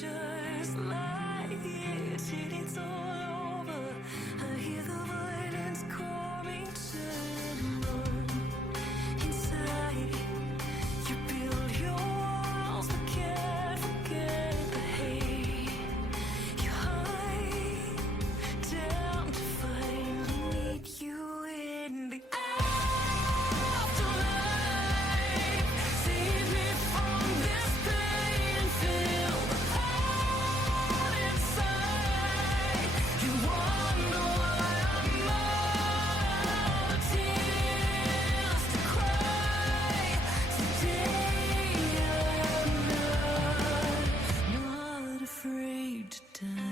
just like it till it's all over. I hear the violence calling to run inside. You build your walls but can't forget the hate. You hide down to finally meet you in the afterlife. Save me from this pain and fill the hole inside. You wonder why I'm out of tears to cry. Today I'm not afraid to die.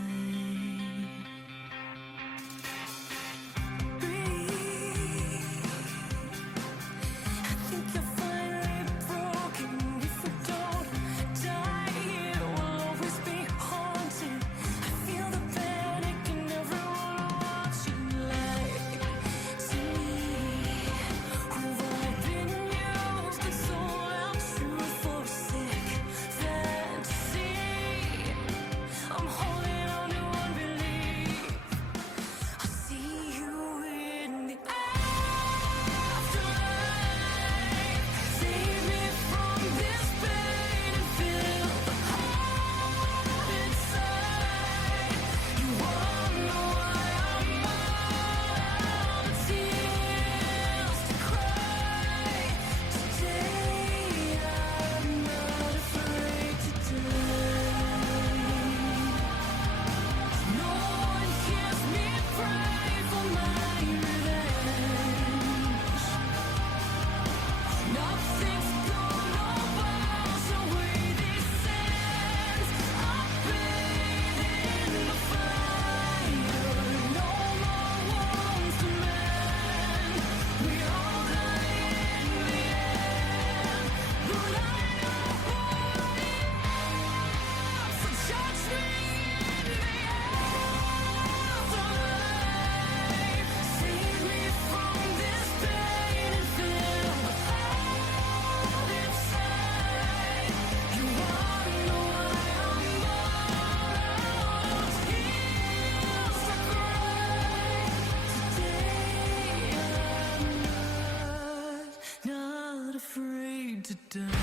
Breathe. I think you're finally broken. If we don't die here, we'll always be haunted. I feel the panic in everyone watching. Like to me, who've I been used and sold out truth for a sick fantasy? I'm holding on to unbelief. I see you in the afterlife. Save me from this pain and fill the hole inside. You wonder why I'm out of tears to cry. Today I'm not afraid to die. No one hears me cry for my revenge. Nothing's gonna wash away these sins. I'm bathed in the fire. No more wounds to mend. We all die in the end. But I know who I am, so judge me in the afterlife. Save me from this pain and fill the hole inside. You wonder why I'm out of tears to cry. Today I'm not afraid to die.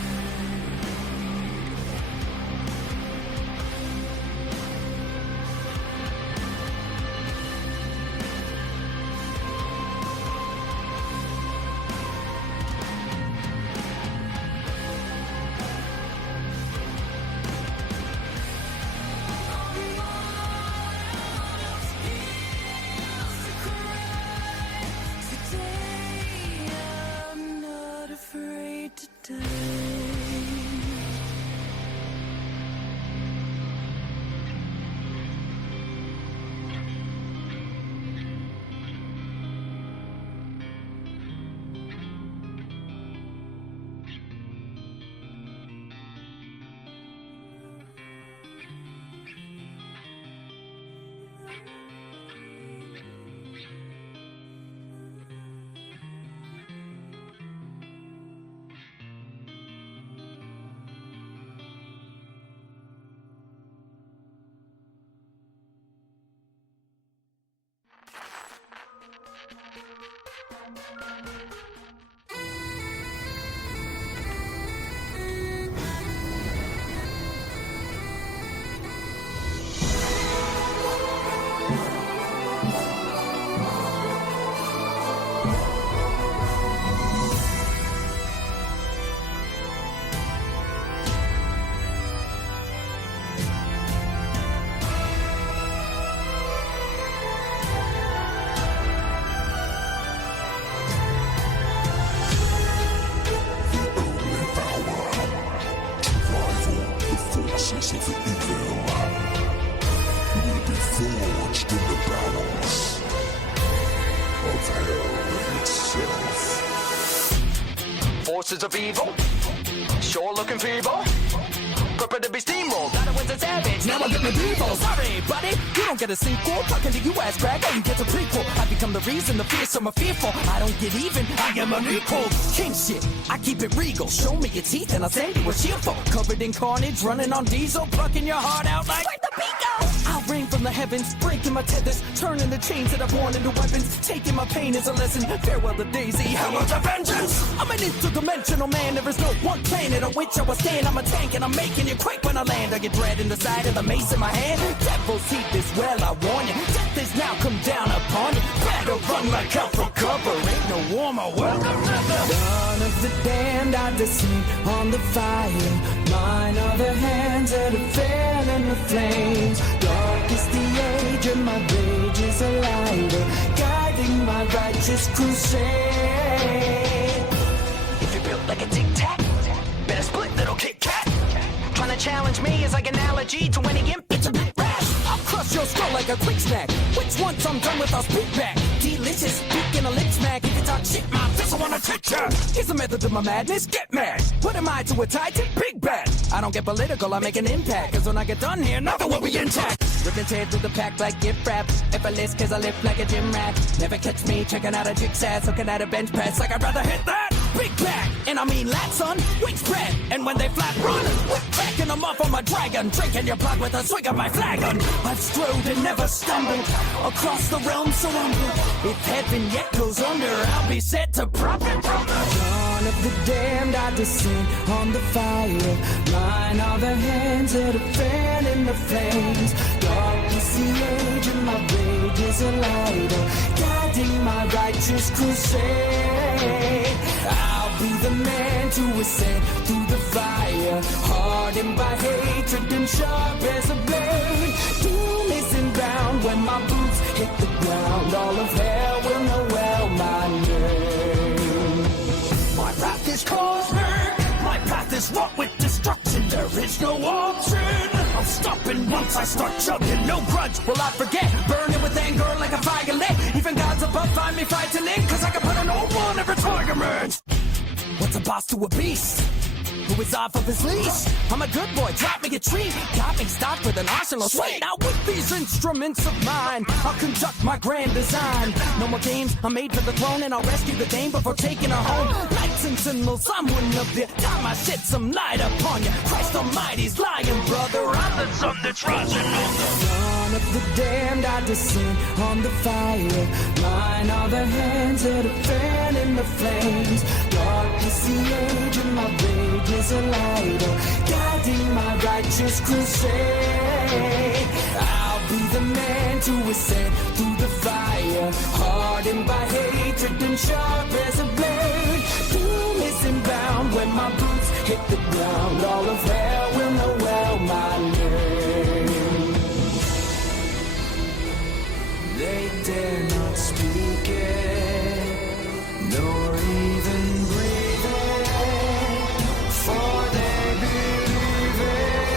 I'm not afraid to die. Forces of evil, sure looking feeble. prepared to be steamrolled. Thought I was a savage, now I get my people. Sorry, buddy, you don't get a sequel. Talking to you ass crack, all you get's a prequel. I become the reason the fearsome are fearful. I don't get even, I am unequal. King shit, I keep it regal. Show me your teeth and I'll send you a shield for. Covered in carnage, running on diesel, plucking your heart out like where'd the beat go? I'll rain from the heavens, breaking my tethers, turning the chains that I've worn into weapons, taking my pain as a lesson. Farewell the daisy, hello to vengeance. I'm an interdimensional man, there is no one planet on which I will stand. I'm a tank and I'm making you quake when I land. I get dread in the side of the mace in my hand. Devil's heat is well, I warn you. Death is now come down upon you. Better run like hell for cover. Ain't no warmer welcome to the dawn of the damned. I descend on the fire. Mine are the hands that are fan in the flames. Dark is the age and my rage is a lighter, guiding my righteous crusade. If you're built like a tic-tac, better split, little Kit Kat. Trying to challenge me is like an analogy to any imp. It's a bit rash. I'll crush your skull like a quick snack. Which once I'm done with, I'll speak back. Delicious, speaking a lip smack. If you talk shit, my fist, I wanna touch ya. Here's the method to my madness, get mad. What am I to a titan? Big bad. I don't get political, I make an impact. Cause when I get done here, nothing will be intact. Ripping tear through the pack like gift wrap. Effortless cause I lift like a gym rat. Never catch me checking out a jig's ass, looking at a bench press like I'd rather hit that. Big back, and I mean lat, son. Wing spread, and when they flat run, whip back and I'm off on my dragon, drinking your blood with a swing of my flagon. I've strode and never stumbled across the realm so humble. If heaven yet goes under, I'll be set to profit from the dawn of the damned. I descend on the fire. Mine are the hands that are fan in the flames. Dark is the age and my rage is a lighter, guiding my righteous crusade. I'll be the man to ascend through the fire, hardened by hatred and sharp as a blade. Doom is inbound when my boots hit the ground. All of hell will know well my name. My path is cosmic, my path is wrought with destruction. There is no option of stopping once I start chugging. No grudge will I forget, burning with anger like a fire lit. Even gods above find me frightening, cause I can put an old one every target. What's a boss to a beast who is off of his leash? I'm a good boy, drop me a treat. Got me stocked with an arsenal sweet. Now with these instruments of mine, I'll conduct my grand design. No more games, I'm made for the throne, and I'll rescue the dame before taking her home. Lights and signals, I'm one of you. Time I shed some light upon you. Christ Almighty's lying, brother. I'm the sun that's rising on the dawn of the damned. I descend on the fire. Mine are the hands that are fan in the flames. Dark is the age and my rage is a lighter, guiding my righteous crusade. I'll be the man to ascend through the fire, hardened by hatred and sharp as a blade. Doom is inbound when my boots hit the ground. All of hell will know well my name. They dare not speak it, nor even breathe it, for they believe it.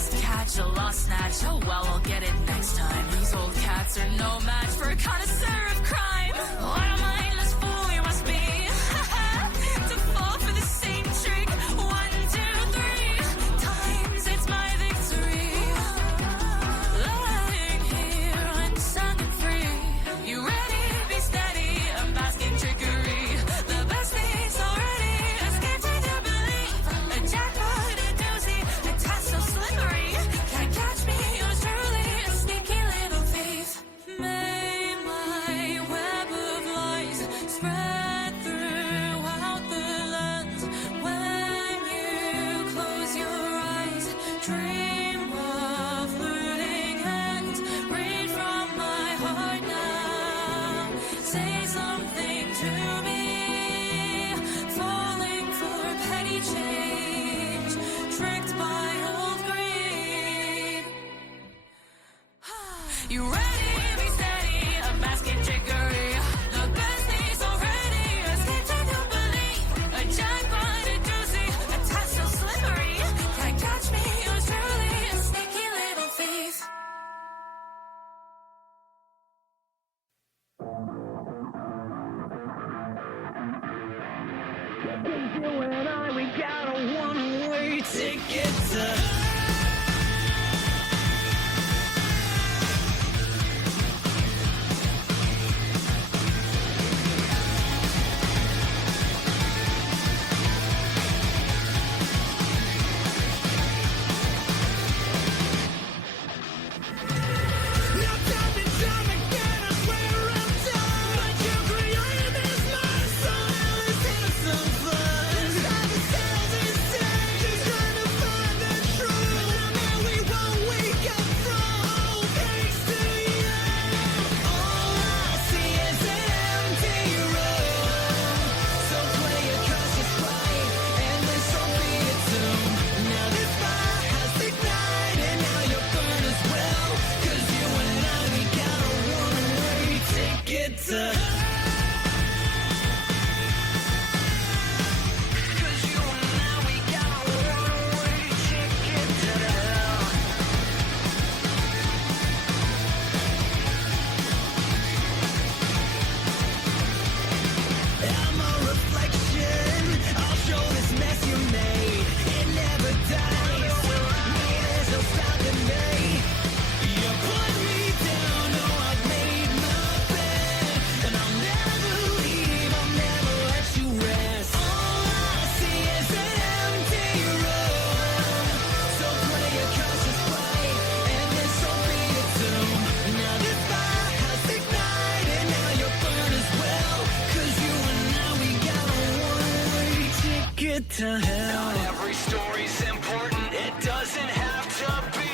just catch a lost snatch. Oh well, I'll get it next time. These old cats are no match for a connoisseur of crime. What a mindless fool you must be to fall for the same trick 1, 2, 3 times. It's my victory, lying here unsung and free. You ready? Be steady. I'm basking trickery. The best thing's already escaped with your belief. A jackpot, a doozy, a test so slippery. Can't catch me, yours truly, a sneaky little thief. May my web of lies spread throughout the lands. When you close your eyes, dream of looting hands. Read from my heart now. Say something to me. Falling for petty change, tricked by old greed. You ready? Be steady. A basket trickery. The best thing's already escaped with your belief. A jackpot, a doozy, a test so slippery. Can't catch me, yours truly, a sneaky little thief. You and I, we got a one-way ticket to hell. Not every story's important. It doesn't have to be.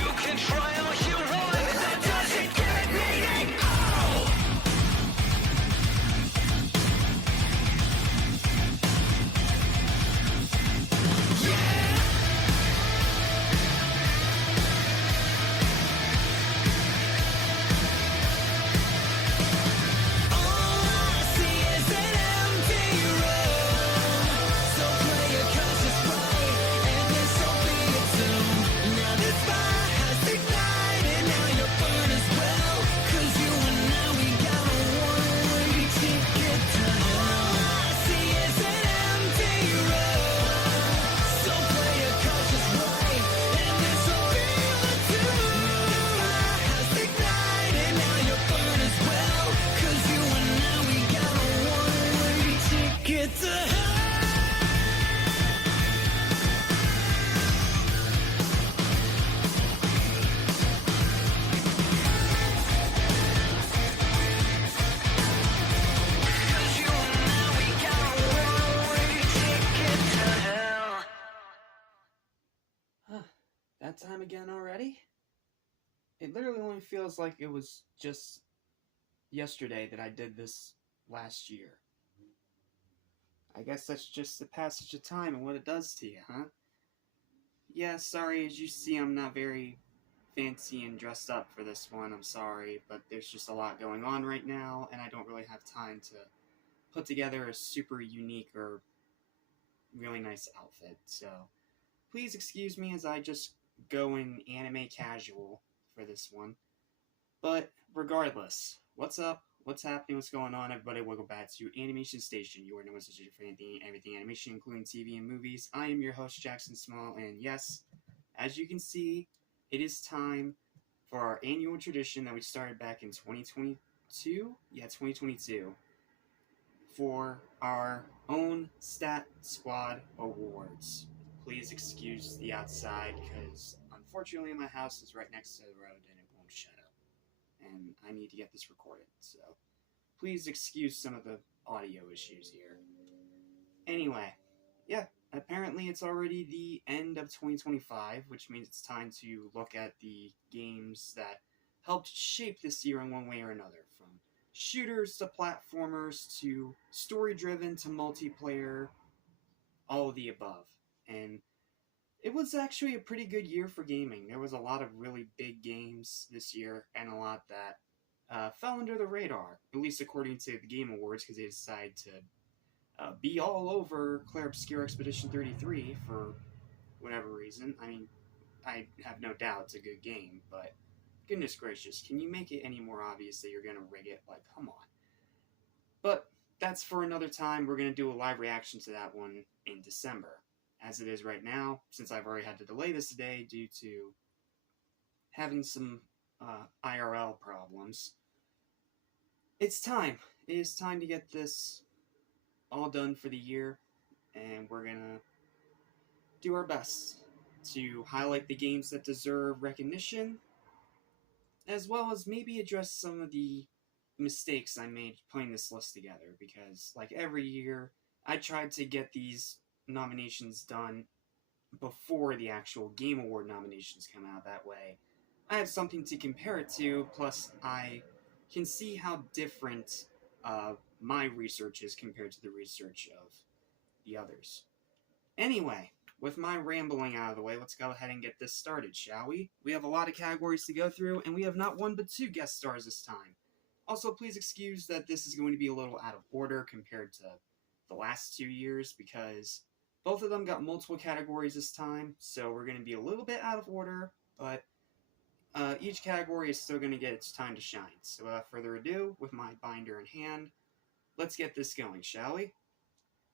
You can try all you want. That doesn't get meaning. Oh! Yeah. All I see is an empty room. So play your cards just right, and this will be a tune. Now this fire has ignited, now you're burned as well. 'Cause you and I, we got a one-way ticket to hell. All I see is an empty room. So play your cards just right, and this will be a tune. Now this fire has ignited, now you're burned as well. 'Cause you and I, we got a one-way ticket to hell. Cause you and I, we got a one-way ticket to hell. That time again already? It literally only feels like it was just yesterday that I did this last year. I guess that's just the passage of time and what it does to you, huh? Yeah, sorry, as you see, I'm not very fancy and dressed up for this one, I'm sorry, but there's just a lot going on right now, and I don't really have time to put together a super unique or really nice outfit, so please excuse me as I just going anime casual for this one. But regardless, what's up? What's happening? What's going on? Everybody, welcome back to Animation Station. You are no station for anything, everything animation, including TV and movies. I am your host, Jackson Small, and yes, as you can see, it is time for our annual tradition that we started back in 2022. Yeah, 2022. For our own Stat Squad Awards. Please excuse the outside, because unfortunately my house is right next to the road and it won't shut up. And I need to get this recorded, so please excuse some of the audio issues here. Anyway, yeah, apparently it's already the end of 2025, which means it's time to look at the games that helped shape this year in one way or another, from shooters to platformers to story-driven to multiplayer, all of the above. And it was actually a pretty good year for gaming. There was a lot of really big games this year, and a lot that fell under the radar, at least according to the Game Awards, because they decided to be all over Clair Obscur Expedition 33 for whatever reason. I mean, I have no doubt it's a good game, but goodness gracious, can you make it any more obvious that you're going to rig it? Like, come on. But that's for another time. We're going to do a live reaction to that one in December. As it is right now, since I've already had to delay this today due to having some IRL problems, it's time. It is time to get this all done for the year, and we're going to do our best to highlight the games that deserve recognition, as well as maybe address some of the mistakes I made putting this list together, because like every year, I tried to get these nominations done before the actual Game Award nominations come out. That way I have something to compare it to, plus I can see how different my research is compared to the research of the others. Anyway, with my rambling out of the way, let's go ahead and get this started, shall we? We have a lot of categories to go through, and we have not one but two guest stars this time. Also, please excuse that this is going to be a little out of order compared to the last 2 years, because both of them got multiple categories this time, so we're going to be a little bit out of order, but each category is still going to get its time to shine. So without further ado, with my binder in hand, let's get this going, shall we?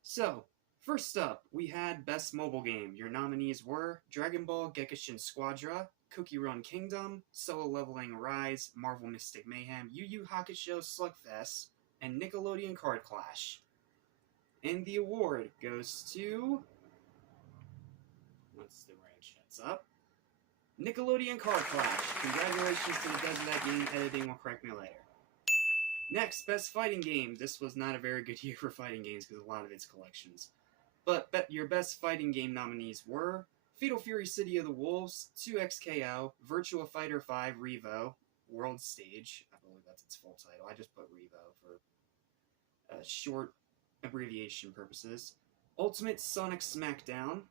So, first up, we had Best Mobile Game. Your nominees were Dragon Ball Gekishin Squadra, Cookie Run Kingdom, Solo Leveling Rise, Marvel Mystic Mayhem, Yu Yu Hakusho Slugfest, and Nickelodeon Card Clash. And the award goes to, once the red shuts up, Nickelodeon Card Clash. Congratulations to the devs of that game. Editing will correct me later. Next, Best Fighting Game. This was not a very good year for fighting games because a lot of it's collections. But your Best Fighting Game nominees were Fatal Fury City of the Wolves, 2XKO, Virtua Fighter 5 Revo, World Stage. I believe that's its full title. I just put Revo for short abbreviation purposes. Ultimate Sonic Smackdown,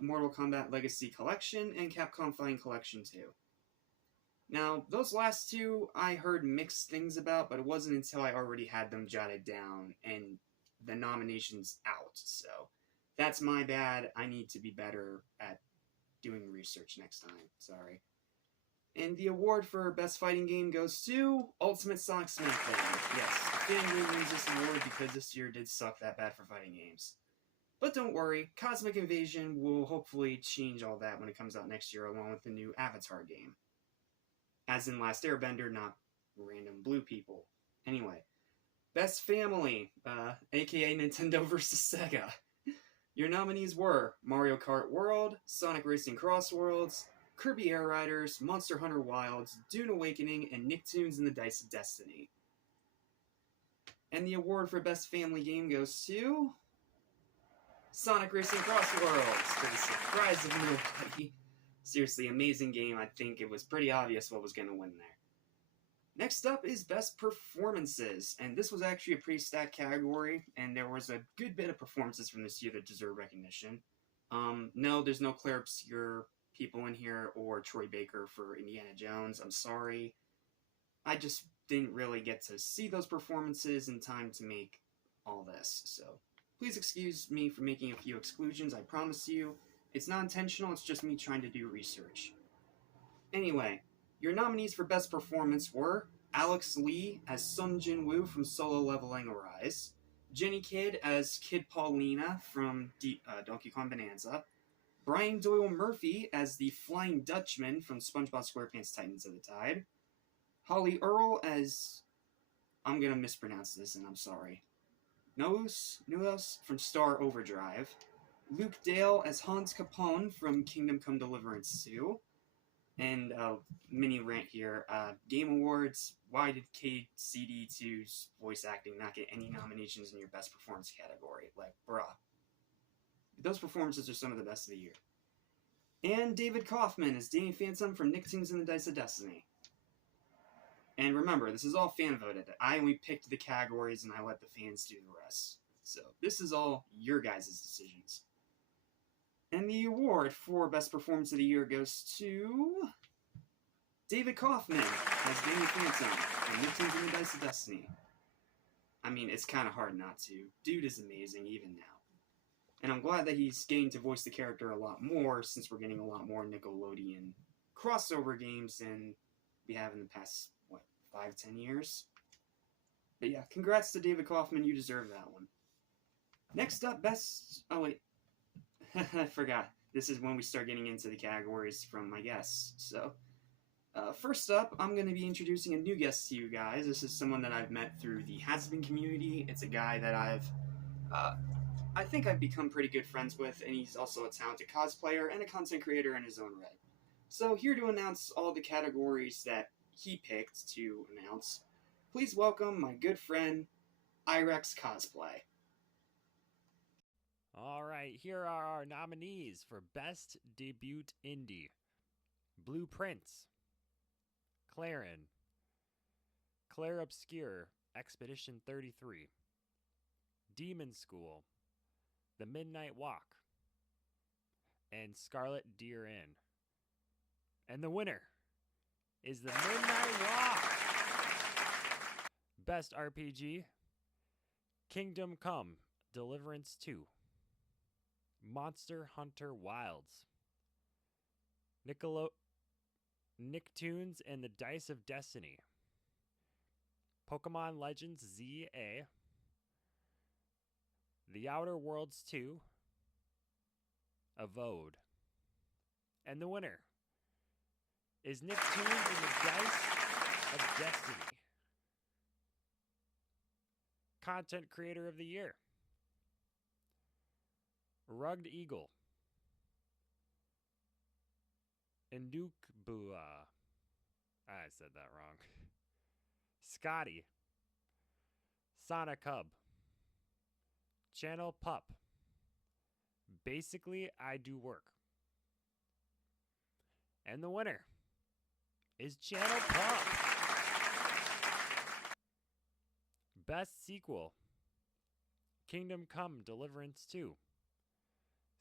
Mortal Kombat Legacy Collection, and Capcom Fighting Collection 2. Now, those last two I heard mixed things about, but it wasn't until I already had them jotted down and the nominations out, so that's my bad. I need to be better at doing research next time. Sorry. And the award for Best Fighting Game goes to Ultimate Sonic Smackdown. Yes, FanGame wins this award because this year did suck that bad for fighting games. But don't worry, Cosmic Invasion will hopefully change all that when it comes out next year, along with the new Avatar game. As in Last Airbender, not random blue people. Anyway, Best Family, aka Nintendo vs. Sega. Your nominees were Mario Kart World, Sonic Racing Cross Worlds, Kirby Air Riders, Monster Hunter Wilds, Dune Awakening, and Nicktoons and the Dice of Destiny. And the award for Best Family Game goes to Sonic Racing Cross Worlds, to the surprise of nobody. Seriously, amazing game. I think it was pretty obvious what was going to win there. Next up is Best Performances, and this was actually a pretty stacked category, and there was a good bit of performances from this year that deserve recognition. No, there's no Clair Obscur people in here, or Troy Baker for Indiana Jones. I'm sorry. I just didn't really get to see those performances in time to make all this, so please excuse me for making a few exclusions, I promise you. It's not intentional, it's just me trying to do research. Anyway, your nominees for Best Performance were Alex Lee as Sun Jin Woo from Solo Leveling Arise, Jenny Kidd as Kid Paulina from Donkey Kong Bonanza, Brian Doyle Murphy as the Flying Dutchman from SpongeBob SquarePants Titans of the Tide, Holly Earl as... I'm gonna mispronounce this and I'm sorry. Nuos from Star Overdrive, Luke Dale as Hans Capone from Kingdom Come Deliverance 2, and mini rant here, Game Awards, why did KCD2's voice acting not get any nominations in your Best Performance category? Like, bruh. Those performances are some of the best of the year. And David Kaufman as Danny Phantom from Nicktoons and the Dice of Destiny. And remember, this is all fan voted. I only picked the categories and I let the fans do the rest. So this is all your guys' decisions. And the award for Best Performance of the Year goes to David Kaufman as Danny Phantom from Nicktoons and the Dice of Destiny. I mean, it's kind of hard not to. Dude is amazing even now. And I'm glad that he's getting to voice the character a lot more, since we're getting a lot more Nickelodeon crossover games than we have in the past, 5-10 years? But yeah, congrats to David Kaufman, you deserve that one. Next up, oh wait, I forgot. This is when we start getting into the categories from my guests. So, first up, I'm going to be introducing a new guest to you guys. This is someone that I've met through the Has-Been community. It's a guy that I think I've become pretty good friends with, and he's also a talented cosplayer and a content creator in his own right. So here to announce all the categories that he picked to announce, please welcome my good friend, Irex Cosplay. Alright, here are our nominees for Best Debut Indie. Blue Prince, Clarin, Claire Obscure, Expedition 33, Demon School, The Midnight Walk, and Scarlet Deer Inn. And the winner is The Midnight Walk! Best RPG, Kingdom Come, Deliverance 2, Monster Hunter Wilds, Nicktoons and the Dice of Destiny, Pokemon Legends ZA, The Outer Worlds 2, Avode. And the winner is Nicktoons and the Dice of Destiny. Content Creator of the Year, Rugged Eagle, Indukbua. I said that wrong. Scotty, Sonic Hub, Channel Pup. Basically, I do work. And the winner is Channel Pup. Best Sequel, Kingdom Come Deliverance 2,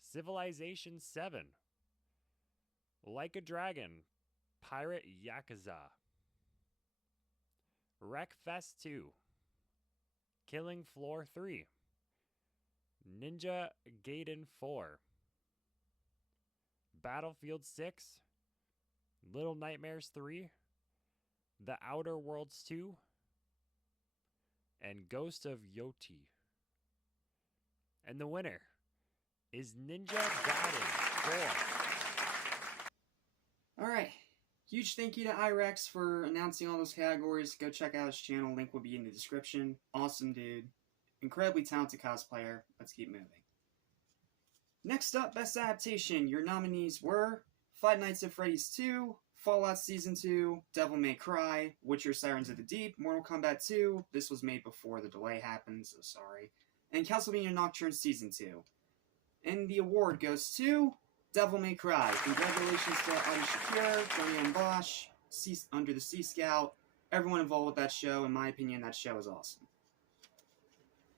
Civilization 7, Like a Dragon, Pirate Yakuza, Wreckfest 2, Killing Floor 3, Ninja Gaiden 4, Battlefield 6, Little Nightmares 3, The Outer Worlds 2, and Ghost of Yoti. And the winner is Ninja Gaiden 4. Alright, huge thank you to Irex for announcing all those categories. Go check out his channel, link will be in the description. Awesome dude. Incredibly talented cosplayer. Let's keep moving. Next up, Best Adaptation. Your nominees were Five Nights at Freddy's 2, Fallout Season 2, Devil May Cry, Witcher Sirens of the Deep, Mortal Kombat 2, this was made before the delay happened, so sorry, and Castlevania Nocturne Season 2. And the award goes to Devil May Cry. Congratulations to Adi Shakir, Johnny Bosch, Under the Sea Scout, everyone involved with that show. In my opinion, that show is awesome.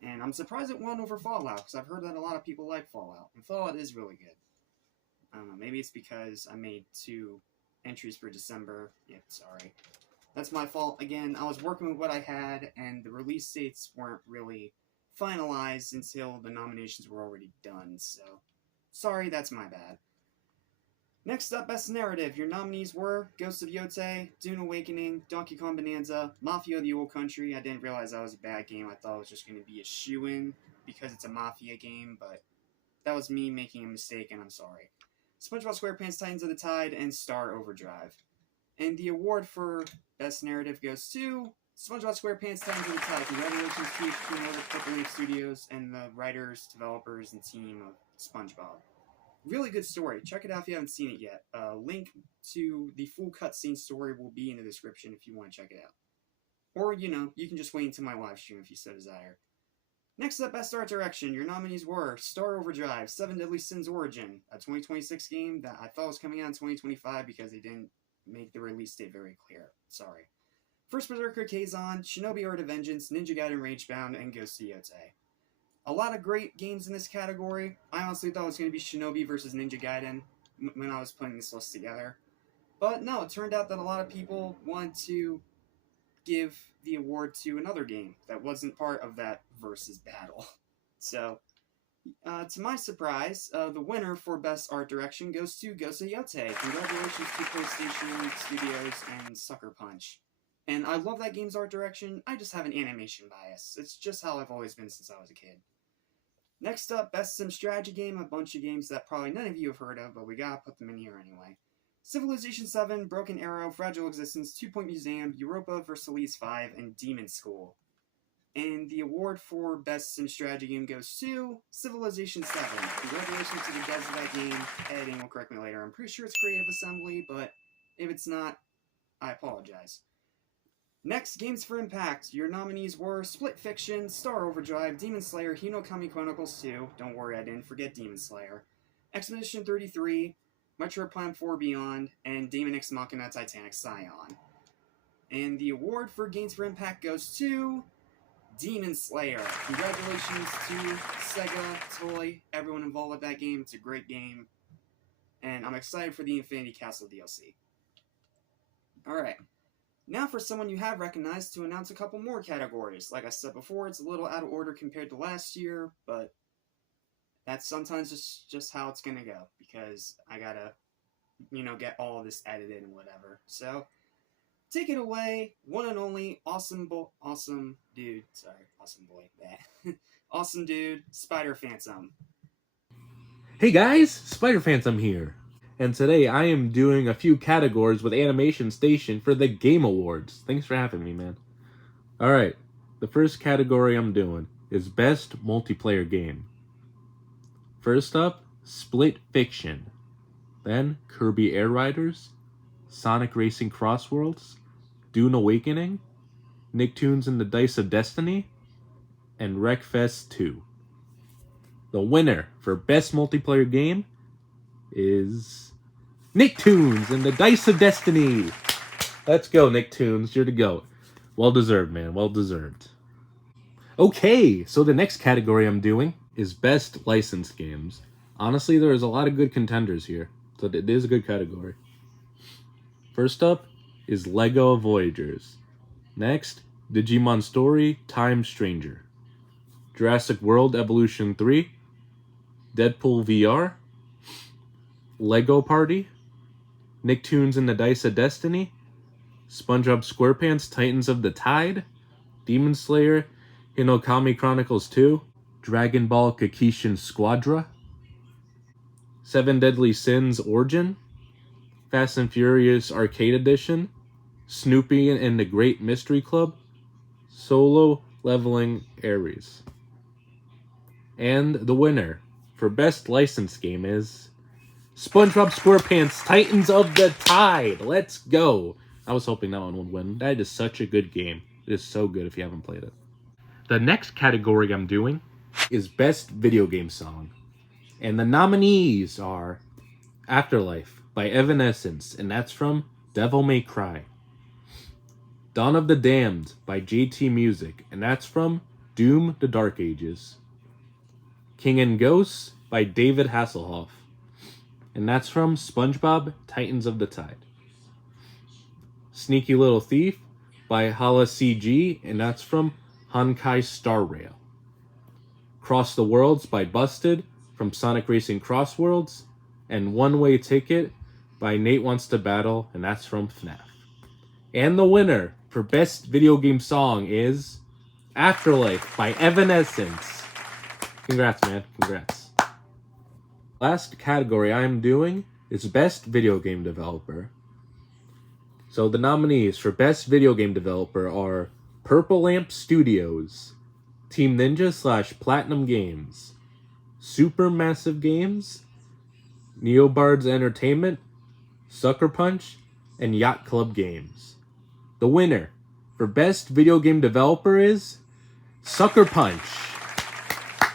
And I'm surprised it won over Fallout, because I've heard that a lot of people like Fallout, and Fallout is really good. I don't know, maybe it's because I made 2 entries for December. Yeah, sorry. That's my fault. Again, I was working with what I had, and the release dates weren't really finalized until the nominations were already done, so Sorry, that's my bad. Next up, Best Narrative. Your nominees were Ghosts of Yotei, Dune Awakening, Donkey Kong Bonanza, Mafia the Old Country. I didn't realize that was a bad game. I thought it was just going to be a shoo-in because it's a Mafia game, but that was me making a mistake, and I'm sorry. SpongeBob SquarePants Titans of the Tide, and Star Overdrive. And the award for Best Narrative goes to SpongeBob SquarePants Titans of the Tide. Congratulations to THQ Purple Wave Studios and the writers, developers, and team of SpongeBob. Really good story. Check it out if you haven't seen it yet. Link to the full cutscene story will be in the description if you want to check it out. Or, you can just wait until my live stream if you so desire. Next up, Best Art Direction. Your nominees were Star Overdrive, 7 Deadly Sins Origin, a 2026 game that I thought was coming out in 2025 because they didn't make the release date very clear. Sorry. First Berserker Kazon, Shinobi Art of Vengeance, Ninja Gaiden Ragebound, and Ghost of Yotei. A lot of great games in this category. I honestly thought it was going to be Shinobi versus Ninja Gaiden when I was putting this list together. But no, it turned out that a lot of people wanted to give the award to another game that wasn't part of that versus battle. So, to my surprise, the winner for Best Art Direction goes to Ghost of Yotei. Congratulations to PlayStation Studios and Sucker Punch. And I love that game's art direction. I just have an animation bias. It's just how I've always been since I was a kid. Next up, Best Sim Strategy Game, a bunch of games that probably none of you have heard of, but we gotta put them in here anyway. Civilization 7, Broken Arrow, Fragile Existence, 2 Point Museum, Europa Versailles 5, and Demon School. And the award for Best Sim Strategy Game goes to Civilization 7. Congratulations to the devs of that game. Editing will correct me later. I'm pretty sure it's Creative Assembly, but if it's not, I apologize. Next, Games for Impact. Your nominees were Split Fiction, Star Overdrive, Demon Slayer, Hinokami Chronicles 2. Don't worry, I didn't forget Demon Slayer. Expedition 33, Metro Prime 4 Beyond, and Daemon X Machina Titanic Scion. And the award for Games for Impact goes to Demon Slayer. Congratulations to Sega, Toei, everyone involved with that game. It's a great game. And I'm excited for the Infinity Castle DLC. Alright. Now for someone you have recognized to announce a couple more categories. Like I said before, it's a little out of order compared to last year, but that's sometimes just how it's gonna go, because I gotta, get all of this edited and whatever. So, take it away, one and only awesome dude, awesome dude, Spider Phantom. Hey guys, Spider Phantom here. And today I am doing a few categories with Animation Station for the Game Awards. Thanks for having me, man. Alright, the first category I'm doing is Best Multiplayer Game. First up, Split Fiction. Then, Kirby Air Riders, Sonic Racing Cross Worlds, Dune Awakening, Nicktoons and the Dice of Destiny, and Wreckfest 2. The winner for Best Multiplayer Game is Nicktoons and the Dice of Destiny. Let's go, Nicktoons. You're the GOAT. Well deserved, man. Well deserved. Okay, so the next category I'm doing is Best Licensed Games. Honestly, there is a lot of good contenders here, so it is a good category. First up is Lego Voyagers. Next, Digimon Story Time Stranger. Jurassic World Evolution 3. Deadpool VR. Lego Party, Nicktoons and the Dice of Destiny, SpongeBob SquarePants Titans of the Tide, Demon Slayer, Hinokami Chronicles 2, Dragon Ball Kakishin Squadra, 7 Deadly Sins Origin, Fast and Furious Arcade Edition, Snoopy and the Great Mystery Club, Solo Leveling Ares. And the winner for Best Licensed Game is SpongeBob SquarePants Titans of the Tide. Let's go. I was hoping that one would win. That is such a good game. It is so good if you haven't played it. The next category I'm doing is Best Video Game Song. And the nominees are Afterlife by Evanescence, and that's from Devil May Cry. Dawn of the Damned by JT Music, and that's from Doom the Dark Ages. King and Ghosts by David Hasselhoff, and that's from SpongeBob Titans of the Tide. Sneaky Little Thief by Hala CG, and that's from Honkai Star Rail. Cross the Worlds by Busted from Sonic Racing Cross Worlds, and One Way Ticket by Nate Wants to Battle, and that's from FNAF. And the winner for Best Video Game Song is Afterlife by Evanescence. Congrats, man. Congrats. Last category I'm doing is Best Video Game Developer. So the nominees for Best Video Game Developer are Purple Lamp Studios, Team Ninja / Platinum Games, Supermassive Games, Neobards Entertainment, Sucker Punch, and Yacht Club Games. The winner for Best Video Game Developer is Sucker Punch.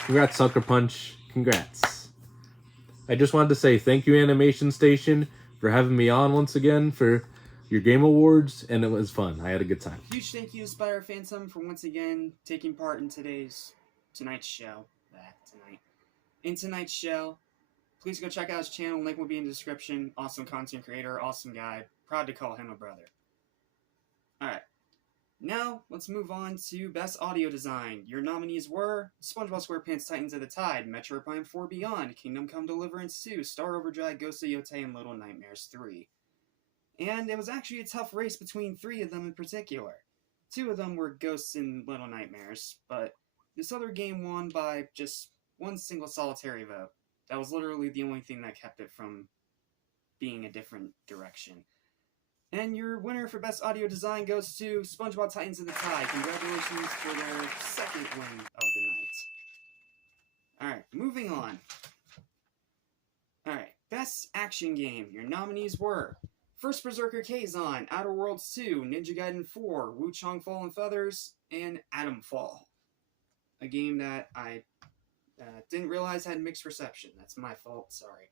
Congrats, Sucker Punch. Congrats. I just wanted to say thank you, Animation Station, for having me on once again for your Game Awards, and it was fun. I had a good time. Huge thank you to Spider Phantom for once again taking part in tonight's show. In tonight's show, please go check out his channel. Link will be in the description. Awesome content creator, awesome guy. Proud to call him a brother. Alright. Now, let's move on to Best Audio Design. Your nominees were SpongeBob SquarePants Titans of the Tide, Metroid Prime 4 Beyond, Kingdom Come Deliverance 2, Star Overdrive, Ghost of Yotei, and Little Nightmares 3. And it was actually a tough race between 3 of them in particular. 2 of them were Ghosts and Little Nightmares, but this other game won by just one single solitary vote. That was literally the only thing that kept it from being a different direction. And your winner for Best Audio Design goes to SpongeBob Titans of the Tide. Congratulations for their second win of the night. Alright, moving on. Alright, Best Action Game. Your nominees were First Berserker Kazon, Outer Worlds 2, Ninja Gaiden 4, Wu Chong Fallen Feathers, and Atom Fall. A game that I didn't realize had mixed reception. That's my fault, sorry.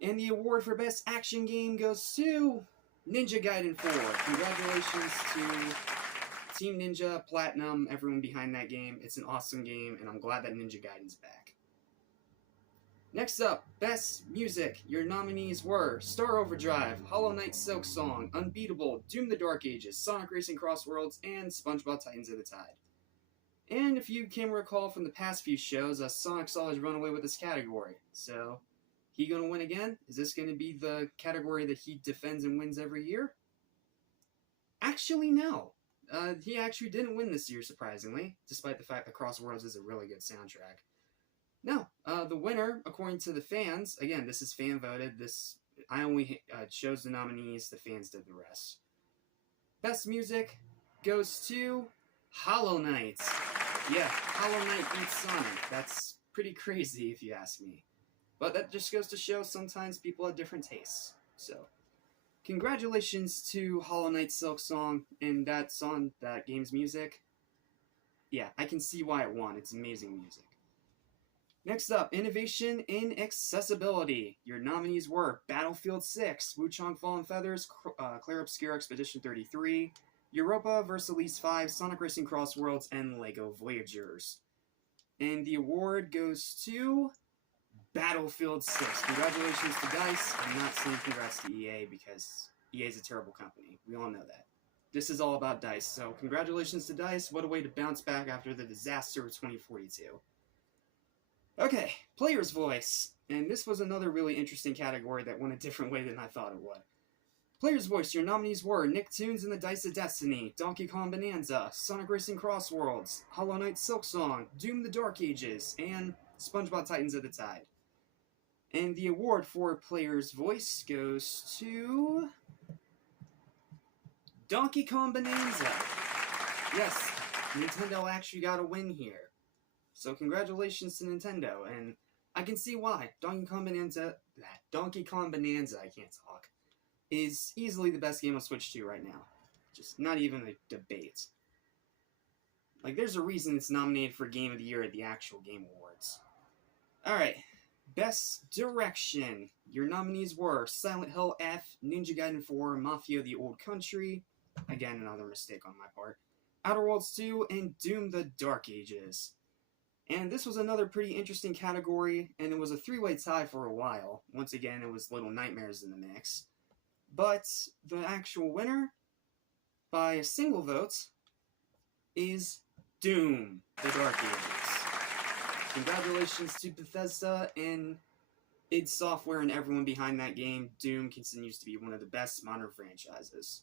And the award for Best Action Game goes to Ninja Gaiden 4. Congratulations to Team Ninja, Platinum, everyone behind that game. It's an awesome game, and I'm glad that Ninja Gaiden's back. Next up, Best Music. Your nominees were Star Overdrive, Hollow Knight Silk Song, Unbeatable, Doom the Dark Ages, Sonic Racing Cross Worlds, and SpongeBob Titans of the Tide. And if you can recall from the past few shows, Sonic's always run away with this category. So, he gonna win again? Is this gonna be the category that he defends and wins every year? Actually, no. He actually didn't win this year, surprisingly, despite the fact that Cross Worlds is a really good soundtrack. No, the winner, according to the fans, again, this is fan voted. I only chose the nominees, the fans did the rest. Best music goes to Hollow Knight. Yeah, Hollow Knight beats Sonic. That's pretty crazy if you ask me. But that just goes to show sometimes people have different tastes. So, congratulations to Hollow Knight Silk Song and that song, that game's music. Yeah, I can see why it won. It's amazing music. Next up, Innovation in Accessibility. Your nominees were Battlefield 6, Wu Chong Fallen Feathers, Clair Obscure Expedition 33, Europa vs. Elise 5, Sonic Racing Cross Worlds, and LEGO Voyagers. And the award goes to Battlefield 6. Congratulations to DICE. I'm not saying congrats to EA because EA is a terrible company. We all know that. This is all about DICE, so congratulations to DICE. What a way to bounce back after the disaster of 2042. Okay, Player's Voice. And this was another really interesting category that went a different way than I thought it would. Player's Voice, your nominees were Nicktoons and the Dice of Destiny, Donkey Kong Bonanza, Sonic Racing Cross Worlds, Hollow Knight Silk Song, Doom the Dark Ages, and SpongeBob Titans of the Tide. And the award for Player's Voice goes to Donkey Kong Bonanza. Yes, Nintendo actually got a win here. So congratulations to Nintendo, and I can see why. Donkey Kong Bonanza, I can't talk, is easily the best game on Switch 2 right now. Just not even a debate. Like, there's a reason it's nominated for Game of the Year at the actual Game Awards. Alright, Best Direction. Your nominees were Silent Hill F, Ninja Gaiden 4, Mafia the Old Country, again another mistake on my part, Outer Worlds 2, and Doom the Dark Ages. And this was another pretty interesting category, and it was a three-way tie for a while. Once again, it was Little Nightmares in the mix. But the actual winner, by a single vote, is Doom the Dark Ages. Congratulations to Bethesda and id Software and everyone behind that game. Doom continues to be one of the best modern franchises.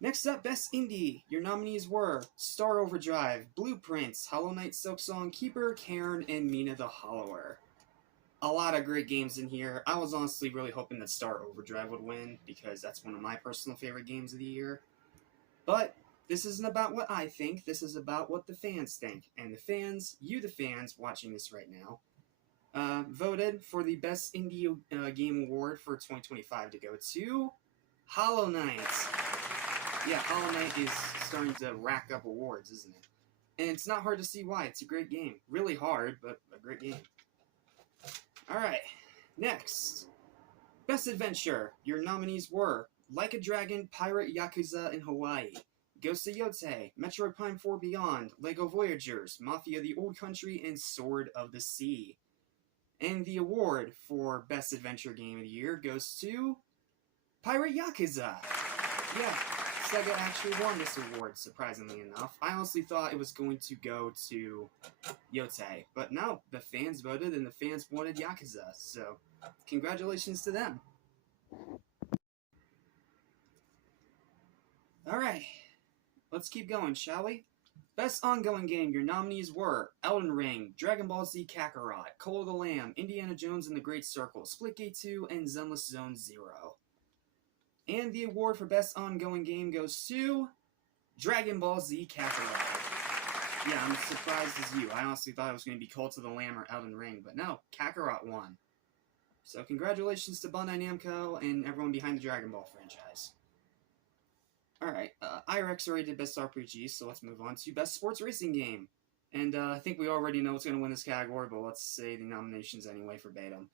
Next up, Best Indie. Your nominees were Star Overdrive, Blueprints, Hollow Knight Silksong Keeper, Cairn, and Mina the Hollower. A lot of great games in here. I was honestly really hoping that Star Overdrive would win because that's one of my personal favorite games of the year. But this isn't about what I think, this is about what the fans think. And the fans, you the fans watching this right now, voted for the Best Indie Game Award for 2025 to go to Hollow Knight. Yeah, Hollow Knight is starting to rack up awards, isn't it? And it's not hard to see why. It's a great game. Really hard, but a great game. Alright, next. Best Adventure. Your nominees were Like a Dragon, Pirate Yakuza in Hawaii, Ghost of Yote, Metroid Prime 4 Beyond, LEGO Voyagers, Mafia the Old Country, and Sword of the Sea. And the award for Best Adventure Game of the Year goes to Pirate Yakuza. Yeah, Sega actually won this award, surprisingly enough. I honestly thought it was going to go to Yote, but no, the fans voted and the fans wanted Yakuza, so congratulations to them. Alright, let's keep going, shall we? Best Ongoing Game, your nominees were Elden Ring, Dragon Ball Z Kakarot, Call of the Lamb, Indiana Jones and the Great Circle, Splitgate 2, and Zenless Zone Zero. And the award for Best Ongoing Game goes to Dragon Ball Z Kakarot. Yeah, I'm surprised as you. I honestly thought it was going to be Cult of the Lamb or Elden Ring, but no, Kakarot won. So congratulations to Bandai Namco and everyone behind the Dragon Ball franchise. Alright, IREX already did Best RPG, so let's move on to Best Sports Racing Game. And I think we already know what's going to win this category, but let's say the nominations anyway for verbatim.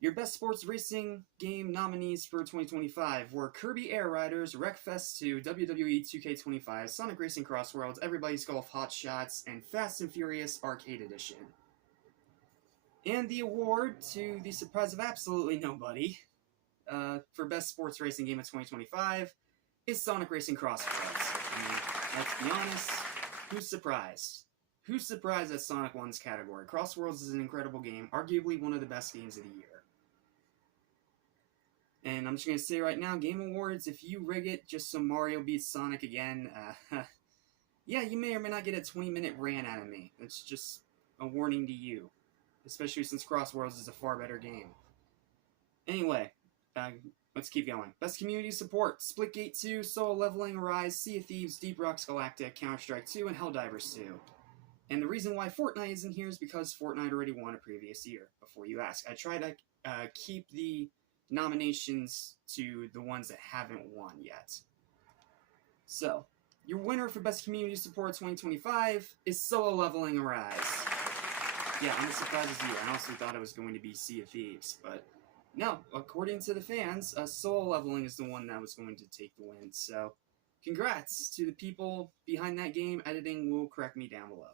Your Best Sports Racing Game nominees for 2025 were Kirby Air Riders, Wreckfest 2, WWE 2K25, Sonic Racing Cross Worlds, Everybody's Golf Hot Shots, and Fast and Furious Arcade Edition. And the award, to the surprise of absolutely nobody, for Best Sports Racing Game of 2025 is Sonic Racing Cross Worlds. I mean, let's be honest, who's surprised? Who's surprised that Sonic won this category? Cross Worlds is an incredible game, arguably one of the best games of the year. And I'm just going to say right now, Game Awards, if you rig it just so Mario beats Sonic again, yeah, you may or may not get a 20-minute rant out of me. It's just a warning to you, especially since Cross Worlds is a far better game. Anyway, let's keep going. Best Community Support, Splitgate 2, Solo Leveling, Arise, Sea of Thieves, Deep Rocks Galactic, Counter-Strike 2, and Helldivers 2. And the reason why Fortnite isn't here is because Fortnite already won a previous year, before you ask. I try to keep the nominations to the ones that haven't won yet. So, your winner for Best Community Support 2025 is Solo Leveling Arise. Yeah, I'm as surprised as you. I honestly thought it was going to be Sea of Thieves, but no, according to the fans, Solo Leveling is the one that was going to take the win. So, congrats to the people behind that game. Editing will correct me down below.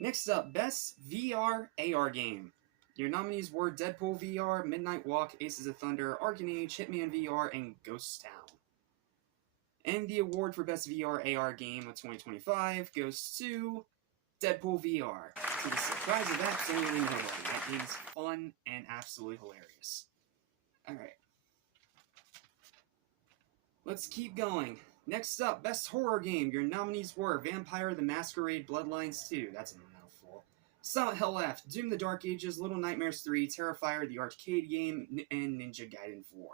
Next up, Best VR AR Game. Your nominees were Deadpool VR, Midnight Walk, Aces of Thunder, Arcane Age, Hitman VR, and Ghost Town. And the award for Best VR AR Game of 2025 goes to Deadpool VR. To the surprise of absolutely nobody. That game is fun and absolutely hilarious. Alright. Let's keep going. Next up, Best Horror Game. Your nominees were Vampire the Masquerade Bloodlines 2. That's a mouthful. Silent Hill F, Doom the Dark Ages, Little Nightmares 3, Terrifier the Arcade Game, and Ninja Gaiden 4.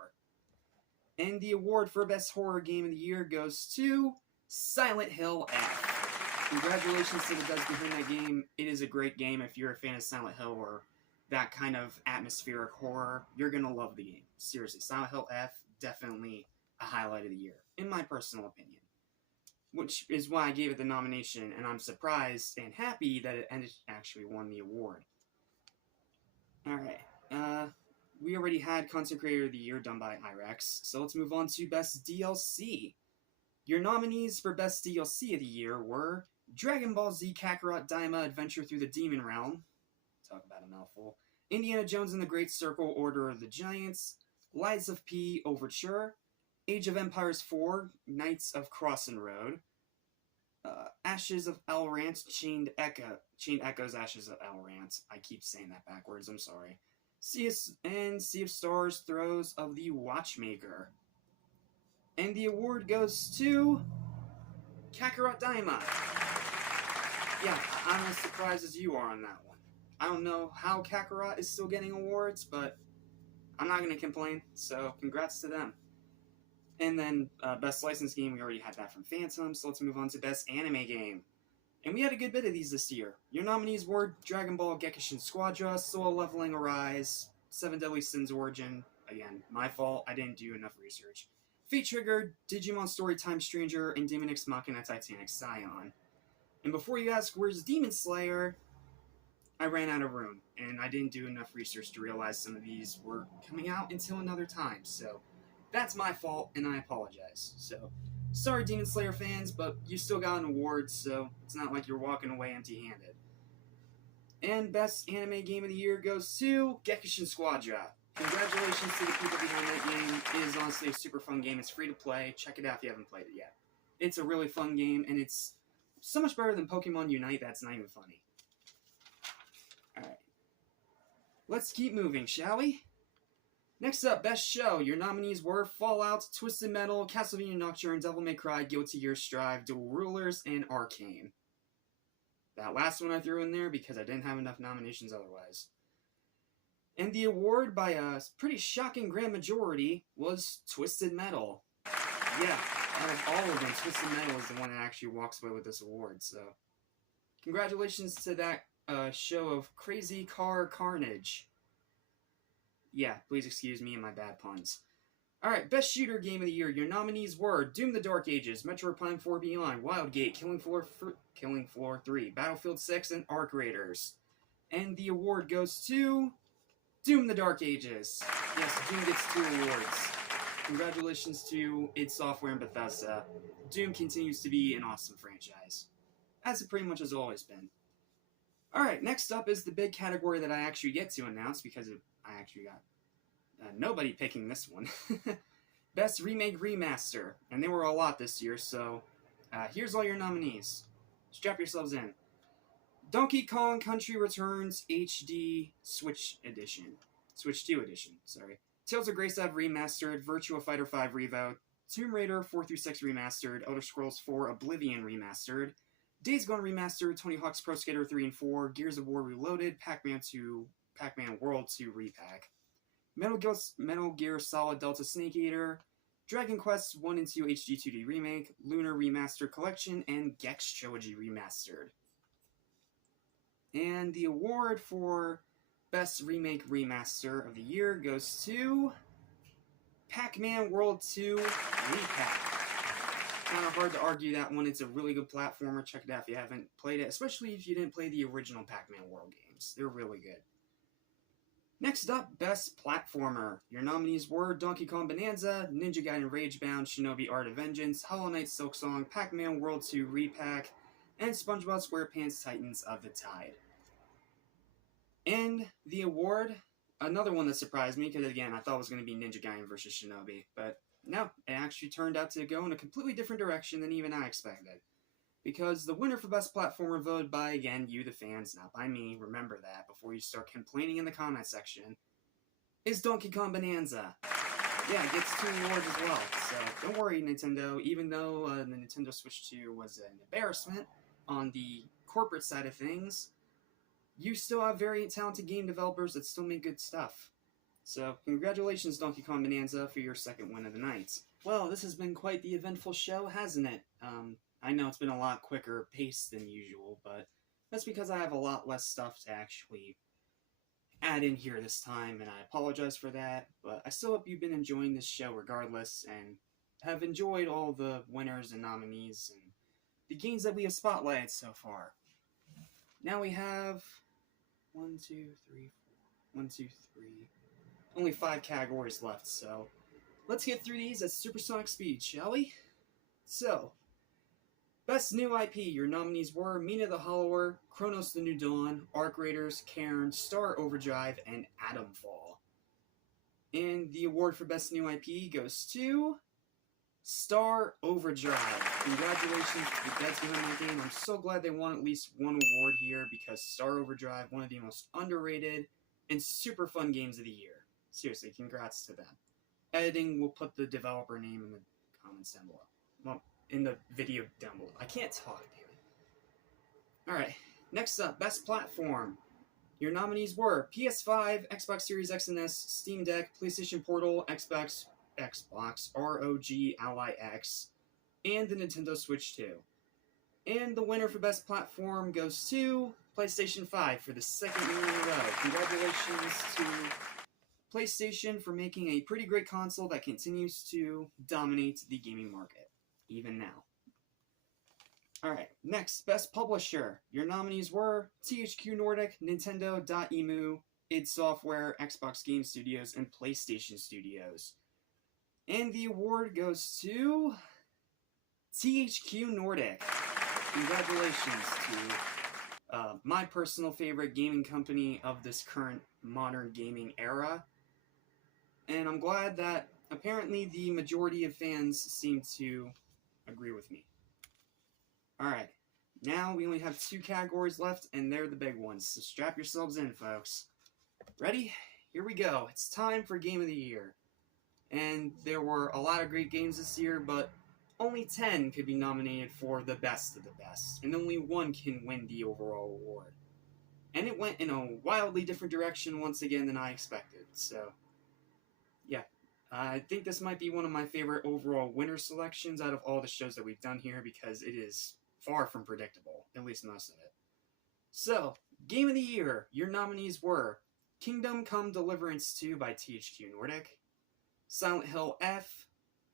And the award for Best Horror Game of the Year goes to Silent Hill F. Congratulations to the devs behind that game. It is a great game. If you're a fan of Silent Hill or that kind of atmospheric horror, you're going to love the game. Seriously, Silent Hill F, definitely a highlight of the year, in my personal opinion. Which is why I gave it the nomination, and I'm surprised and happy that it actually won the award. Alright, we already had Content Creator of the Year done by IREX, so let's move on to Best DLC. Your nominees for Best DLC of the Year were Dragon Ball Z Kakarot Daima Adventure Through the Demon Realm, talk about a mouthful, Indiana Jones and the Great Circle Order of the Giants, Lies of P Overture, Age of Empires 4 Knights of Crossin' Road, Ashes of Elrant, Chained Echoes, Ashes of Elrant. I keep saying that backwards, I'm sorry. Sea of Stars, Throes of the Watchmaker. And the award goes to Kakarot Daima. Yeah, I'm as surprised as you are on that one. I don't know how Kakarot is still getting awards, but I'm not going to complain, so congrats to them. And then Best Licensed Game, we already had that from Phantom, so let's move on to Best Anime Game. And we had a good bit of these this year. Your nominees were Dragon Ball Gekishin Squadra, Soul Leveling Arise, Seven Deadly Sins Origin. Again, my fault, I didn't do enough research. Fate Trigger, Digimon Storytime Stranger, and Demon X Machina Titanic Scion. And before you ask, where's Demon Slayer? I ran out of room, and I didn't do enough research to realize some of these were coming out until another time, so that's my fault, and I apologize. So, sorry Demon Slayer fans, but you still got an award, so it's not like you're walking away empty-handed. And Best Anime Game of the Year goes to Gekishin Squadra. Congratulations to the people behind that game. It is honestly a super fun game. It's free to play. Check it out if you haven't played it yet. It's a really fun game, and it's so much better than Pokemon Unite that's not even funny. Alright. Let's keep moving, shall we? Next up, Best Show. Your nominees were Fallout, Twisted Metal, Castlevania Nocturne, Devil May Cry, Guilty Gear Strive, Dual Rulers, and Arcane. That last one I threw in there because I didn't have enough nominations otherwise. And the award by a pretty shocking grand majority was Twisted Metal. Yeah, out of all of them, Twisted Metal is the one that actually walks away with this award, so congratulations to that show of crazy car carnage. Yeah, please excuse me and my bad puns. Alright, Best Shooter Game of the Year. Your nominees were Doom the Dark Ages, Metroid Prime 4 Beyond, Wildgate, Killing Floor 3, Battlefield 6, and Arc Raiders. And the award goes to Doom the Dark Ages. Yes, Doom gets 2 awards. Congratulations to id Software and Bethesda. Doom continues to be an awesome franchise, as it pretty much has always been. Alright, next up is the big category that I actually get to announce because I actually got nobody picking this one. Best Remake Remaster. And there were a lot this year, so here's all your nominees. Strap yourselves in. Donkey Kong Country Returns HD Switch Edition. Switch 2 Edition, sorry. Tales of Grace Ave Remastered, Virtua Fighter 5 Revo, Tomb Raider 4-6 Remastered, Elder Scrolls 4 Oblivion Remastered, Days Gone Remastered, Tony Hawk's Pro Skater 3 and 4, Gears of War Reloaded, Pac-Man World 2 Repack, Metal Gear Solid Delta Snake Eater, Dragon Quest 1 and 2 HD 2D Remake, Lunar Remastered Collection, and Gex Trilogy Remastered. And the award for Best Remake Remaster of the Year goes to Pac-Man World 2 Repack. Kind of hard to argue that one. It's a really good platformer. Check it out if you haven't played it, especially if you didn't play the original Pac-Man World games. They're really good. Next up, Best Platformer. Your nominees were Donkey Kong Bonanza, Ninja Gaiden Ragebound, Shinobi Art of Vengeance, Hollow Knight Silksong, Pac-Man World 2 Repack, and SpongeBob SquarePants Titans of the Tide. And the award, another one that surprised me, because again, I thought it was going to be Ninja Gaiden versus Shinobi, but no, it actually turned out to go in a completely different direction than even I expected. Because the winner for Best Platformer, voted by, again, you the fans, not by me, remember that before you start complaining in the comment section, is Donkey Kong Bonanza. Yeah, it gets 2 awards as well, so don't worry, Nintendo. Even though the Nintendo Switch 2 was an embarrassment on the corporate side of things, you still have very talented game developers that still make good stuff. So, congratulations, Donkey Kong Bonanza, for your second win of the night. Well, this has been quite the eventful show, hasn't it? I know it's been a lot quicker paced than usual, but that's because I have a lot less stuff to actually add in here this time, and I apologize for that, but I still hope you've been enjoying this show regardless, and have enjoyed all the winners and nominees, and the games that we have spotlighted so far. Now we have 1, 2, 3, 4, 1, 2, 3, only 5 categories left, so let's get through these at supersonic speed, shall we? So, Best New IP, your nominees were Mina the Hollower, Chronos the New Dawn, Arc Raiders, Cairn, Star Overdrive, and Atomfall. And the award for Best New IP goes to Star Overdrive. Congratulations to the devs behind that game. I'm so glad they won at least one award here because Star Overdrive, one of the most underrated and super fun games of the year. Seriously, congrats to them. Editing will put the developer name in the comments down below. Well, in the video down below. I can't talk, damn it. Alright, next up, Best Platform. Your nominees were PS5, Xbox Series X and S, Steam Deck, PlayStation Portal, Xbox, ROG Ally X, and the Nintendo Switch 2. And the winner for Best Platform goes to PlayStation 5 for the second year in a row. Congratulations to PlayStation for making a pretty great console that continues to dominate the gaming market, even now. Alright, next, Best Publisher. Your nominees were THQ Nordic, Nintendo.emu, id Software, Xbox Game Studios, and PlayStation Studios. And the award goes to THQ Nordic. Congratulations to my personal favorite gaming company of this current modern gaming era. And I'm glad that apparently the majority of fans seem to agree with me. Alright, now we only have 2 categories left, and they're the big ones, so strap yourselves in, folks. Ready? Here we go. It's time for Game of the Year. And there were a lot of great games this year, but only 10 could be nominated for the best of the best, and only 1 can win the overall award. And it went in a wildly different direction once again than I expected, so yeah. I think this might be one of my favorite overall winner selections out of all the shows that we've done here because it is far from predictable, at least most of it. So, Game of the Year, your nominees were Kingdom Come Deliverance 2 by THQ Nordic, Silent Hill F,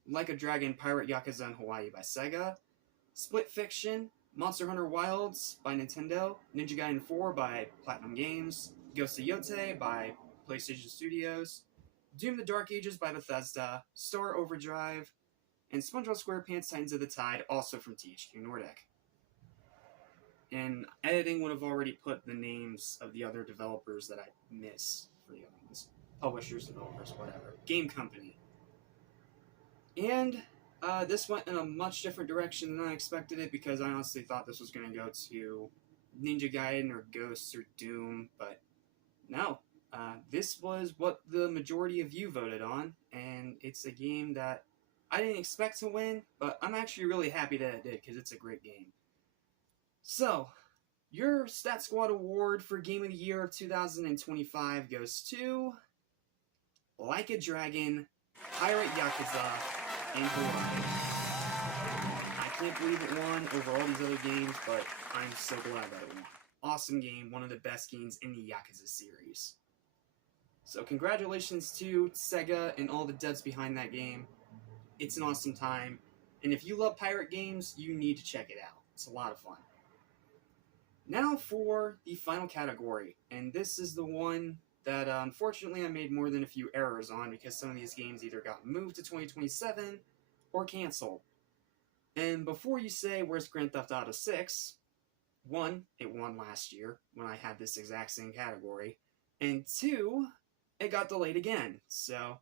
Like a Dragon Pirate Yakuza in Hawaii by Sega, Split Fiction, Monster Hunter Wilds by Nintendo, Ninja Gaiden 4 by Platinum Games, Ghost of Yote by PlayStation Studios, Doom the Dark Ages by Bethesda, Star Overdrive, and SpongeBob SquarePants Titans of the Tide, also from THQ Nordic. And editing would have already put the names of the other developers that I miss for the other ones. Publishers, developers, whatever. Game Company. And this went in a much different direction than I expected it because I honestly thought this was going to go to Ninja Gaiden or Ghosts or Doom, but no. This was what the majority of you voted on, and it's a game that I didn't expect to win, but I'm actually really happy that it did because it's a great game. So, your Stat Squad Award for Game of the Year of 2025 goes to Like a Dragon, Pirate Yakuza, and Hawaii. I can't believe it won over all these other games, but I'm so glad that it won. Awesome game, one of the best games in the Yakuza series. So congratulations to Sega and all the devs behind that game. It's an awesome time, and if you love pirate games, you need to check it out. It's a lot of fun. Now for the final category, and this is the one that unfortunately I made more than a few errors on because some of these games either got moved to 2027 or canceled. And before you say, where's Grand Theft Auto 6? 1, it won last year when I had this exact same category, and 2, it got delayed again, so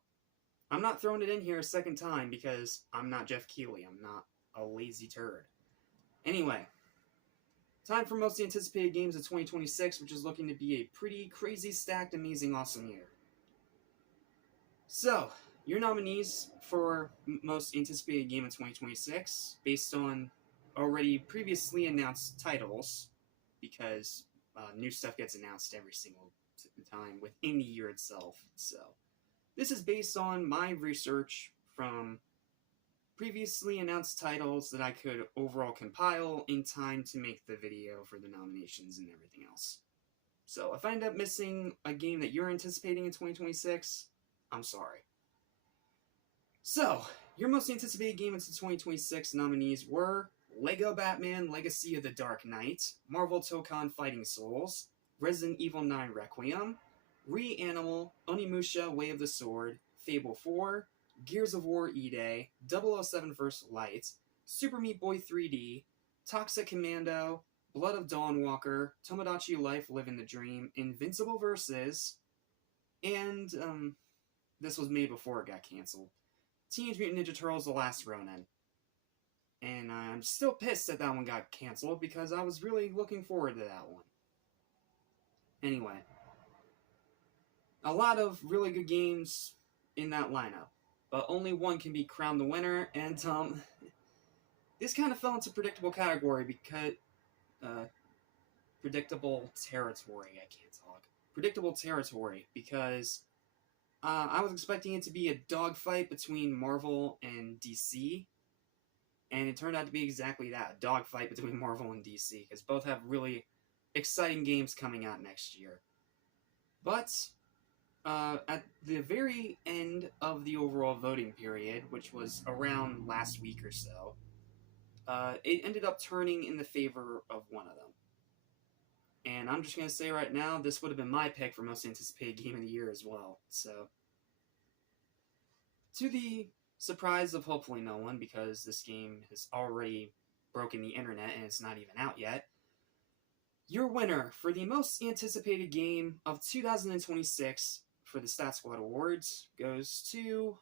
I'm not throwing it in here a second time because I'm not Jeff Keighley, I'm not a lazy turd. Anyway, time for most anticipated games of 2026, which is looking to be a pretty crazy, stacked, amazing, awesome year. So, your nominees for most anticipated game of 2026, based on already previously announced titles, because new stuff gets announced every single time within the year itself. So, this is based on my research from previously announced titles that I could overall compile in time to make the video for the nominations and everything else. So if I end up missing a game that you're anticipating in 2026, I'm sorry. So, your most anticipated game into 2026 nominees were Lego Batman Legacy of the Dark Knight, Marvel Tokon Fighting Souls, Resident Evil 9 Requiem, Re-Animal, Onimusha Way of the Sword, Fable 4, Gears of War E-Day, 007 First Light, Super Meat Boy 3D, Toxic Commando, Blood of Dawnwalker, Tomodachi Life Living the Dream, Invincible Versus, and this was made before it got canceled, Teenage Mutant Ninja Turtles: The Last Ronin. And I'm still pissed that one got canceled because I was really looking forward to that one. Anyway, a lot of really good games in that lineup, but only one can be crowned the winner, and this kind of fell into predictable category because predictable territory. I can't talk. Predictable territory because I was expecting it to be a dogfight between Marvel and DC, and it turned out to be exactly that, a dogfight between Marvel and DC, because both have really exciting games coming out next year. But at the very end of the overall voting period, which was around last week or so, it ended up turning in the favor of one of them. And I'm just going to say right now, this would have been my pick for most anticipated game of the year as well. So, to the surprise of hopefully no one, because this game has already broken the internet and it's not even out yet, your winner for the most anticipated game of 2026 for the Stat Squad Awards goes to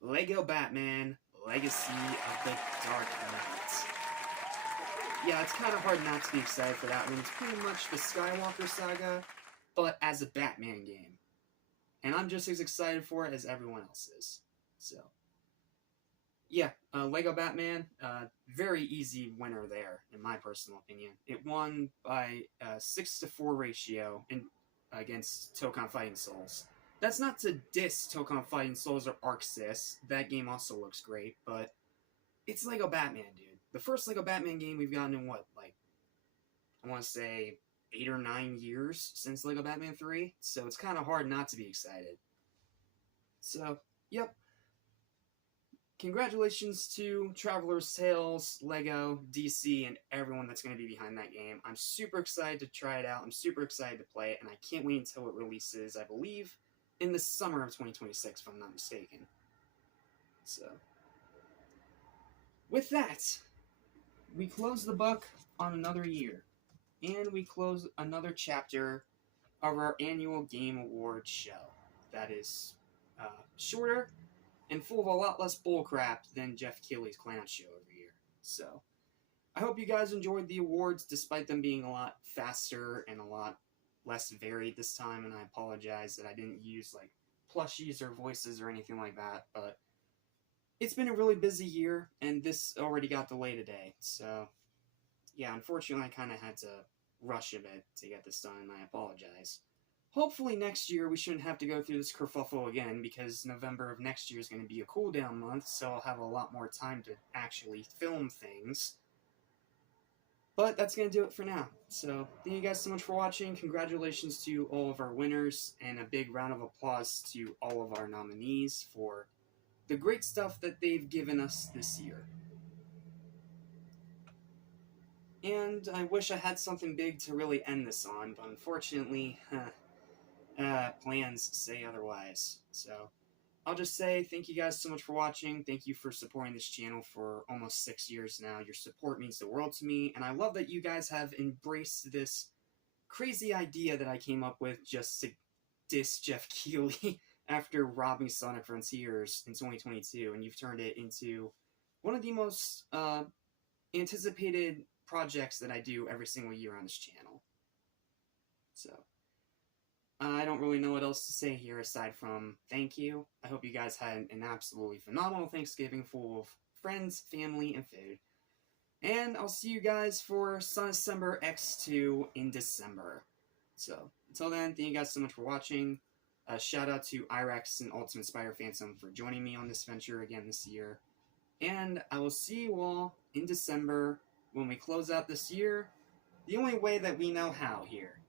Lego Batman Legacy of the Dark Knight. Yeah, it's kind of hard not to be excited for that one. It's pretty much the Skywalker saga, but as a Batman game. And I'm just as excited for it as everyone else is. So, yeah, Lego Batman, very easy winner there, in my personal opinion. It won by a 6-4 ratio against Tokon Fighting Souls. That's not to diss Tokon Fighting Souls or Arc Sys. That game also looks great, but it's Lego Batman, dude. The first Lego Batman game we've gotten in what, like, I want to say 8 or 9 years since Lego Batman 3, so it's kind of hard not to be excited. So, yep. Congratulations to Traveler's Tales, Lego, DC, and everyone that's going to be behind that game. I'm super excited to try it out. I'm super excited to play it, and I can't wait until it releases, I believe, in the summer of 2026, if I'm not mistaken. So, with that, we close the book on another year, and we close another chapter of our annual Game Awards show. That is shorter and full of a lot less bullcrap than Jeff Keighley's clown show every year. So, I hope you guys enjoyed the awards, despite them being a lot faster and a lot less varied this time, and I apologize that I didn't use, like, plushies or voices or anything like that, but it's been a really busy year, and this already got delayed today, so, yeah, unfortunately I kind of had to rush a bit to get this done, and I apologize. Hopefully next year we shouldn't have to go through this kerfuffle again, because November of next year is going to be a cooldown month, so I'll have a lot more time to actually film things. But that's going to do it for now. So, thank you guys so much for watching. Congratulations to all of our winners, and a big round of applause to all of our nominees for the great stuff that they've given us this year. And I wish I had something big to really end this on, but unfortunately, plans say otherwise. So, I'll just say thank you guys so much for watching. Thank you for supporting this channel for almost 6 years now. Your support means the world to me, and I love that you guys have embraced this crazy idea that I came up with just to diss Jeff Keighley after robbing Sonic Frontiers in 2022, and you've turned it into one of the most anticipated projects that I do every single year on this channel. So, I don't really know what else to say here aside from thank you. I hope you guys had an absolutely phenomenal Thanksgiving full of friends, family, and food. And I'll see you guys for December X2 in December. So, until then, thank you guys so much for watching. Shout out to Irex and Ultimate Spider Phantom for joining me on this venture again this year. And I will see you all in December when we close out this year, the only way that we know how here.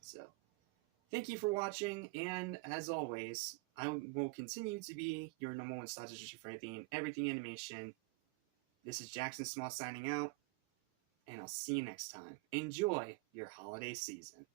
So, thank you for watching, and as always, I will continue to be your number one strategist for everything animation. This is Jackson Small signing out, and I'll see you next time. Enjoy your holiday season.